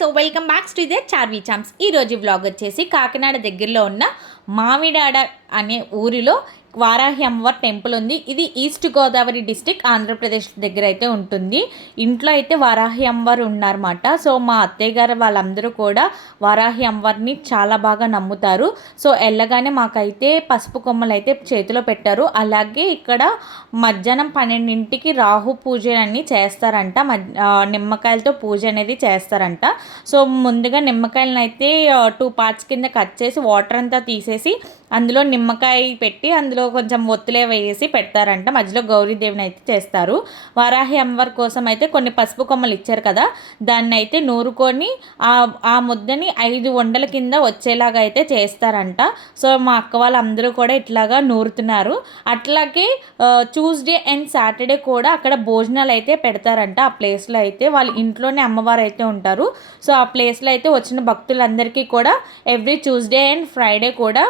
So welcome back to the Charvi charms. ఈరోజు vlog వచ్చేసి కాకినాడ దగ్గరలో ఉన్న మామిడాడ అనే ఊరిలో వారాహి అమ్మవారి టెంపుల్ ఉంది. ఇది ఈస్ట్ గోదావరి డిస్టిక్ ఆంధ్రప్రదేశ్ దగ్గర అయితే ఉంటుంది. ఇంట్లో అయితే వారాహి అమ్మవారు ఉన్నారన్నమాట. సో మా అత్తయ్య గారు వాళ్ళందరూ కూడా వారాహి అమ్మవారిని చాలా బాగా నమ్ముతారు. సో వెళ్ళగానే మాకైతే పసుపు కొమ్మలు అయితే చేతిలో పెట్టారు. అలాగే ఇక్కడ మధ్యాహ్నం 12ంటికి రాహు పూజలన్నీ చేస్తారంట. నిమ్మకాయలతో పూజ అనేది చేస్తారంట. సో ముందుగా నిమ్మకాయలను అయితే 2 పార్ట్స్ కింద కట్ చేసి వాటర్ అంతా తీసేసి అందులో నిమ్మకాయ పెట్టి అందులో కొంచెం ఒత్తులే వేసి పెడతారంట. మధ్యలో గౌరీదేవిని అయితే చేస్తారు. వారాహి అమ్మవారి కోసం అయితే కొన్ని పసుపు కొమ్మలు ఇచ్చారు కదా, దాన్ని అయితే నూరుకొని ఆ ముద్దని 5 ఉండల కింద వచ్చేలాగా అయితే చేస్తారంట. సో మా అక్క వాళ్ళందరూ కూడా ఇట్లాగా నూరుతున్నారు. అట్లాగే ట్యూస్డే అండ్ సాటర్డే కూడా అక్కడ భోజనాలు అయితే పెడతారంట. ఆ ప్లేస్లో అయితే వాళ్ళ ఇంట్లోనే అమ్మవారు అయితే ఉంటారు. సో ఆ ప్లేస్లో అయితే వచ్చిన భక్తులందరికీ కూడా ఎవ్రీ ట్యూస్డే అండ్ ఫ్రైడే కూడా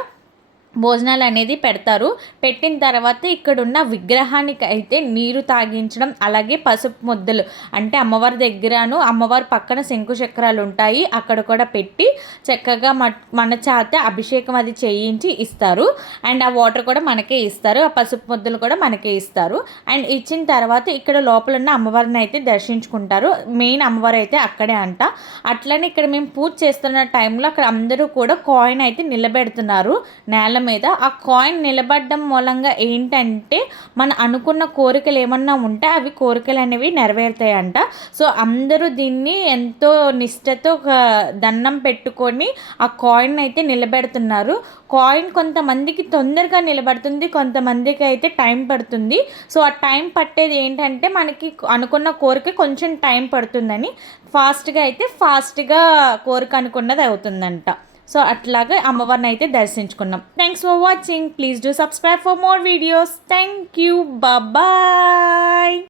భోజనాలు అనేది పెడతారు. పెట్టిన తర్వాత ఇక్కడున్న విగ్రహానికి అయితే నీరు తాగించడం, అలాగే పసుపు ముద్దలు అంటే అమ్మవారి దగ్గరను అమ్మవారి పక్కన శంకు చక్రాలు ఉంటాయి, అక్కడ కూడా పెట్టి చక్కగా మన చేత అభిషేకం అది చేయించి ఇస్తారు. అండ్ ఆ వాటర్ కూడా మనకే ఇస్తారు, ఆ పసుపు ముద్దలు కూడా మనకే ఇస్తారు. అండ్ ఇచ్చిన తర్వాత ఇక్కడ లోపల ఉన్న అమ్మవారిని అయితే దర్శించుకుంటారు. మెయిన్ అమ్మవారు అయితే అక్కడే అంట. అట్లనే ఇక్కడ మేము పూజ చేస్తున్న టైంలో అక్కడ అందరూ కూడా కాయిన్ అయితే నిలబెడుతున్నారు నేల మీద. ఆ కాయిన్ నిలబడడం మూలంగా ఏంటంటే మన అనుకున్న కోరికలు ఏమన్నా ఉంటే అవి కోరికలు అనేవి నెరవేరుతాయంట. సో అందరూ దీన్ని ఎంతో నిష్టతో దండం పెట్టుకొని ఆ కాయిన్ అయితే నిలబెడుతున్నారు. కాయిన్ కొంతమందికి తొందరగా నిలబడుతుంది, కొంతమందికి అయితే టైం పడుతుంది. సో ఆ టైం పట్టేది ఏంటంటే మనకి అనుకున్న కోరిక కొంచెం టైం పడుతుందని, ఫాస్ట్గా కోరిక అనుకున్నది అవుతుందంట. సో అట్లాగా అమ్మవారిని అయితే దర్శించుకున్నాం. Thanks for watching. Please do subscribe for more videos. Thank you. Bye.